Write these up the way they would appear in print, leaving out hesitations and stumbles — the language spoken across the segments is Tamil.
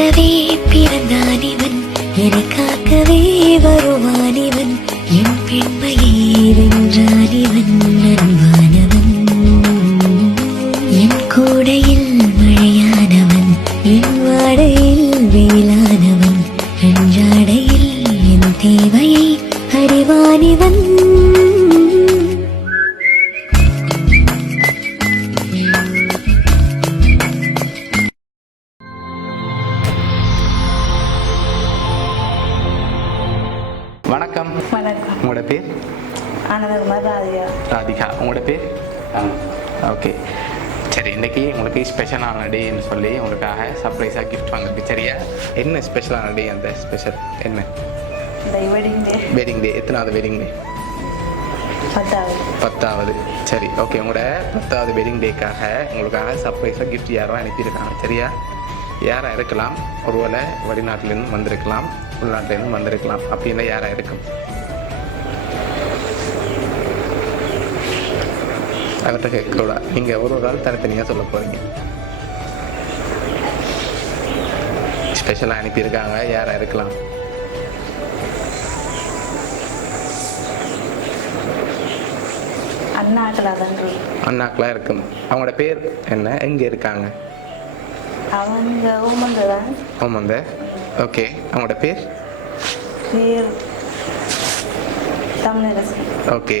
எனக்காகவே பிறந்தானிவன், எனக்காகவே வருவானிவன், என் பெண்மையை வென்றானிவன், அன்பானவன், என் கோடையில் மழையானவன், என் வாடையில் வெயிலானவன், அன்றாடையில் என் தேவையை அறிவானிவன். வணக்கம். வணக்கம். உங்களோட பேர்? ஆனந்தகுமார். ராதிகா. ராதிகா. உங்களோட பேர்? ஓகே, சரி. இன்றைக்கி உங்களுக்கு ஸ்பெஷலான டேன்னு சொல்லி உங்களுக்காக சர்ப்ரைஸாக கிஃப்ட் வாங்கிருக்கு. சரியா? என்ன ஸ்பெஷலான டே? அந்த ஸ்பெஷல் என்ன? Wedding day. Wedding day. எத்தனாவது வெட்டிங் டே? 10வது. சரி, ஓகே. உங்களோட 10வது வெட்டிங் டேக்காக உங்களுக்காக சர்ப்ரைஸாக கிஃப்ட் யாரோ அனுப்பியிருக்காங்க. சரியா? யாராக இருக்கலாம்? ஒருவேளை வெளிநாட்டிலேருந்து வந்திருக்கலாம், உள்நாட்டிலேருந்து வந்திருக்கலாம். அப்படின்னா யாராக இருக்கும்? அவர்கிட்ட கேட்கக்கூடா. நீங்கள் ஒரு ஆள் தனித்தனியாக சொல்ல போகிறீங்க. ஸ்பெஷலாக அனுப்பியிருக்காங்க, யாராக இருக்கலாம்? அண்ணாக்களாக இருக்கும். அவங்களோட பேர் என்ன? எங்கே இருக்காங்க? அவங்க ஓமந்த. ஓகே. அவங்களோட பேர்? ஓகே,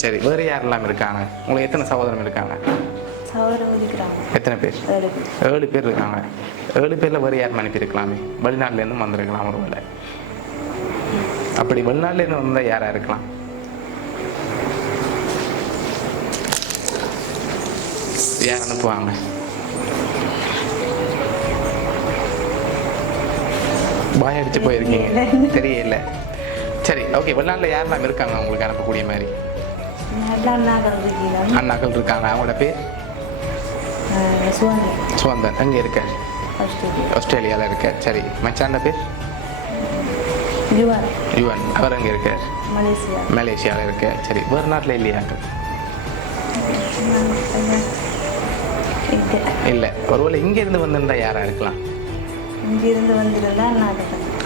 சரி. வேறு யாரெல்லாம் இருக்காங்க? உங்களுக்கு எத்தனை சகோதரம் இருக்காங்க? எத்தனை பேர்? 7 பேர் இருக்காங்க. 7 பேரில் வேறு யாரும் அனுப்பியிருக்கலாமே. வெளிநாட்டிலேருந்து வந்திருக்கலாம் ஒரு வேளை. அப்படி வெளிநாட்டிலேருந்து வந்தால் யாராக இருக்கலாம்? யார் அனுப்புவாங்க? பாய் அடிச்சு போயிருக்கீங்க, தெரியல. சரி, ஓகே. வெளிநாட்டில் யாரெல்லாம் இருக்காங்க உங்களுக்கு அனுப்பக்கூடிய மாதிரி? அண்ணாக்கள் இருக்காங்க. அவங்களோட பேர்? சுவந்தன். எங்கே இருக்க? ஆஸ்திரேலியாவில் இருக்க. சரி. மச்சான பேர்? யுவன். அவர் எங்கே இருக்க? மலேசியாவில் இருக்க. சரி. வேறு நாட்டில் இல்லையா? இல்லை. ஒருவேளை இங்கேருந்து வந்திருந்தா யாராக இருக்கலாம்? இங்கிருந்து வந்திருந்தா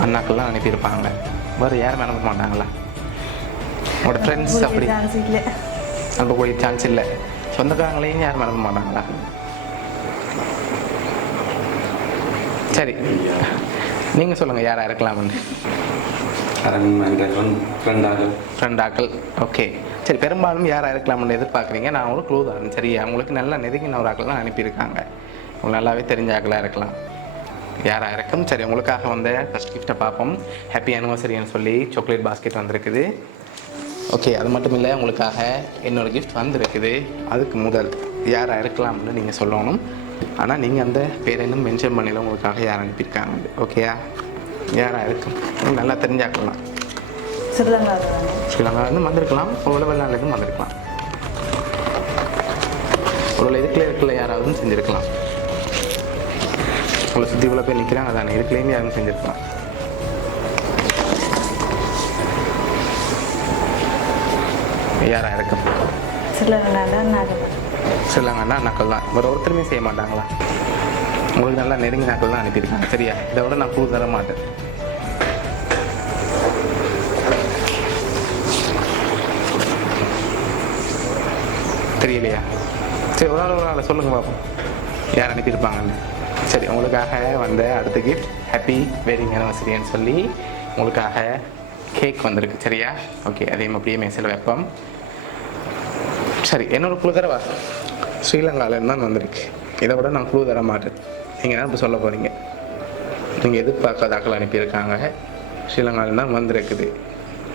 அண்ணாக்கள்லாம் அனுப்பியிருப்பாங்க. வேறு யாரும் அனுப்ப மாட்டாங்களா? உங்களோட ஃப்ரெண்ட்ஸ் அப்படி அனுப்பக்கூடிய சான்ஸ் இல்லை. சொந்தக்காரங்களையும் யாரும் அனுப்ப மாட்டாங்களா? சரி, நீங்கள் சொல்லுங்கள் யாராக இருக்கலாம்னு. ஃப்ரெண்டாக்கள். ஓகே, சரி. பெரும்பாலும் யாராக இருக்கலாம்னு எதிர்பார்க்குறீங்க. நான் உங்களுக்கு க்ளூ தான். சரியா? உங்களுக்கு நல்லா நெருங்கின ஒரு ஆக்கள்லாம் அனுப்பியிருக்காங்க. உங்களுக்கு நல்லாவே தெரிஞ்ச ஆக்களாக இருக்கலாம். யாராக இருக்கும்? சரி, உங்களுக்காக வந்த ஃபஸ்ட் கிஃப்ட்டை பார்ப்போம். ஹாப்பி ஆனிவர்சரின்னு சொல்லி சாக்லேட் பாஸ்கெட் வந்திருக்குது. ஓகே, அது மட்டும் இல்லை, உங்களுக்காக என்னோடய கிஃப்ட் வந்திருக்குது. அதுக்கு முதல் யாராக இருக்கலாம்னு நீங்கள் சொல்லணும். ஆனால் நீங்கள் அந்த பேர் இன்னும் மென்ஷன் பண்ணல. உங்களுக்காக யார் அனுப்பியிருக்காங்க? ஓகேயா? யாராக இருக்கும்? உங்களுக்கு நல்லா தெரிஞ்சாக்கலாம். ஸ்ரீலங்காவிலேருந்து வந்திருக்கலாம், ஒருவேளை வெளிநாட்டிலேருந்து வந்திருக்கலாம், ஒருவேளை இதுக்குள்ளே இருக்கல யாராவது செஞ்சுருக்கலாம். உங்களை சுற்றி இவ்வளோ பேர் நிற்கிறாங்க தானே, இதுக்குலேயும் யாரும் செஞ்சுருக்கலாம். யாராக இருக்கும்? ஸ்ரீலங்கானா அண்ணாக்கள் தான். வேறு ஒருத்தருமே செய்ய மாட்டாங்களா? உங்களுக்கு நல்லா நெருங்கி நாட்கள் தான் அனுப்பியிருக்காங்க. சரியா? இதை விட நான் பூ தர மாட்டேன். தெரியலையா? சரி, ஒரு ஆள் சொல்லுங்கள் பார்ப்போம் யார் அனுப்பியிருப்பாங்கன்னு. சரி, உங்களுக்காக வந்த அடுத்த கிஃப்ட் ஹாப்பி வெட்டிங் ஆனிவர்சரின்னு சொல்லி உங்களுக்காக கேக் வந்திருக்கு. சரியா? ஓகே, அதையும் அப்படியே மேசில் வைப்போம். சரி, என்னோடய குழு தரவா? ஸ்ரீலங்காவிலேருந்து தான் வந்திருக்கு. இதை விட நான் குழு தர மாட்டேன். நீங்கள் என்ன இப்போ சொல்ல போகிறீங்க? நீங்கள் எதிர்பார்க்காதாக்கள் அனுப்பியிருக்காங்க. ஸ்ரீலங்காவிலேருந்து தான் வந்திருக்குது.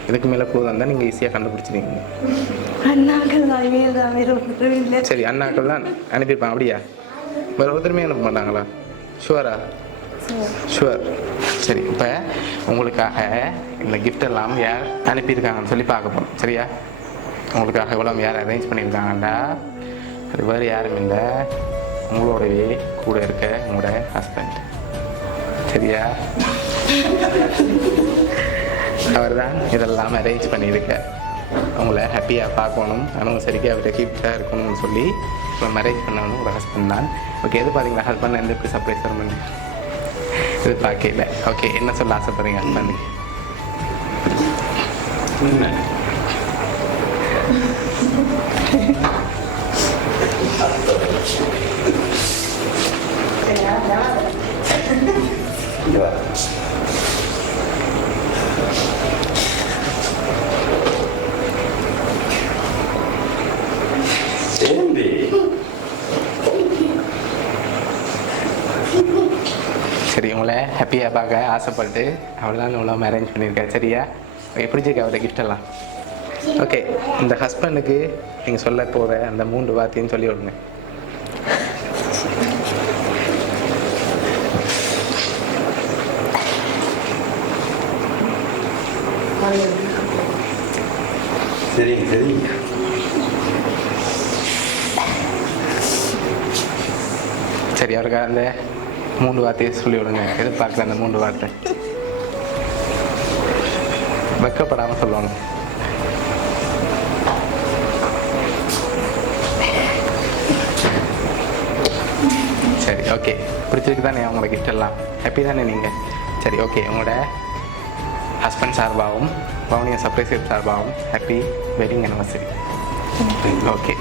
இதுக்கு மேலே குழு தந்தால் நீங்கள் ஈஸியாக கண்டுபிடிச்சிருக்கீங்க. சரி, அண்ணாக்கள் தான் அனுப்பியிருப்பாங்க. அப்படியா? வேறு ஒருத்தருமே அனுப்ப மாட்டாங்களா? ஷுவரா? ஷுவர். சரி, இப்போ உங்களுக்காக இந்த கிஃப்ட் எல்லாம் யார் அனுப்பியிருக்காங்கன்னு சொல்லி பார்க்க போகிறோம். சரியா? உங்களுக்காக இவ்வளோ யார் அரேஞ்ச் பண்ணியிருக்காங்கண்டா, அது வேறு யாரும் இல்லை, உங்களோடவே கூட இருக்க உங்களோட ஹஸ்பண்ட். சரியா? அவர் தான் இதெல்லாம் அரேஞ்ச் பண்ணியிருக்க. உங்களை ஹாப்பியாக பார்க்கணும், அனிவர்சரிக்கு அவர்கிட்ட கிஃப்டாக இருக்கணும்னு சொல்லி உங்களை மேரேஜ் பண்ணணும் ஒரு ஹஸ்பண்ட் தான். ஓகே, எது பார்த்தீங்களா? ஹஸ்பண்ட் எந்த எப்படி சர்ப்ரைஸ் பண்ணி எதிர்பார்க்கல. ஓகே, என்ன சொல்ல ஆசைப்படுறீங்க ஹஸ்பண்டுக்கு? சரி, உங்களை ஹாப்பியாக பார்க்க ஆசைப்பட்டு அவ்வளோதான் இவ்வளோ அரேஞ்ச் பண்ணியிருக்கேன். சரியா? பிடிச்சிருக்க அவரை கிஃப்டெல்லாம். ஓகே, இந்த ஹஸ்பண்டுக்கு நீங்கள் சொல்ல போகிற அந்த 3 வார்த்தையும் சொல்லி விடுங்க. சரிங்க சரிங்க. சரி, அவருக்கு அந்த 3 வார்த்தையை சொல்லி விடுங்க. எதிர்பார்க்குற அந்த 3 வார்த்தை வெக்கப்படாமல் சொல்லுவாங்க. சரி, ஓகே. பிடிச்சிருக்கு தானே அவங்களோட கிஃப்ட் எல்லாம்? ஹாப்பி தானே நீங்கள்? சரி, ஓகே. உங்களோட ஹஸ்பண்ட் சார்பாகவும் வவுனியா சர்ப்ரைஸ் சார்பாகவும் ஹாப்பி வெட்டிங் அனிவர்சரி. ஓகே.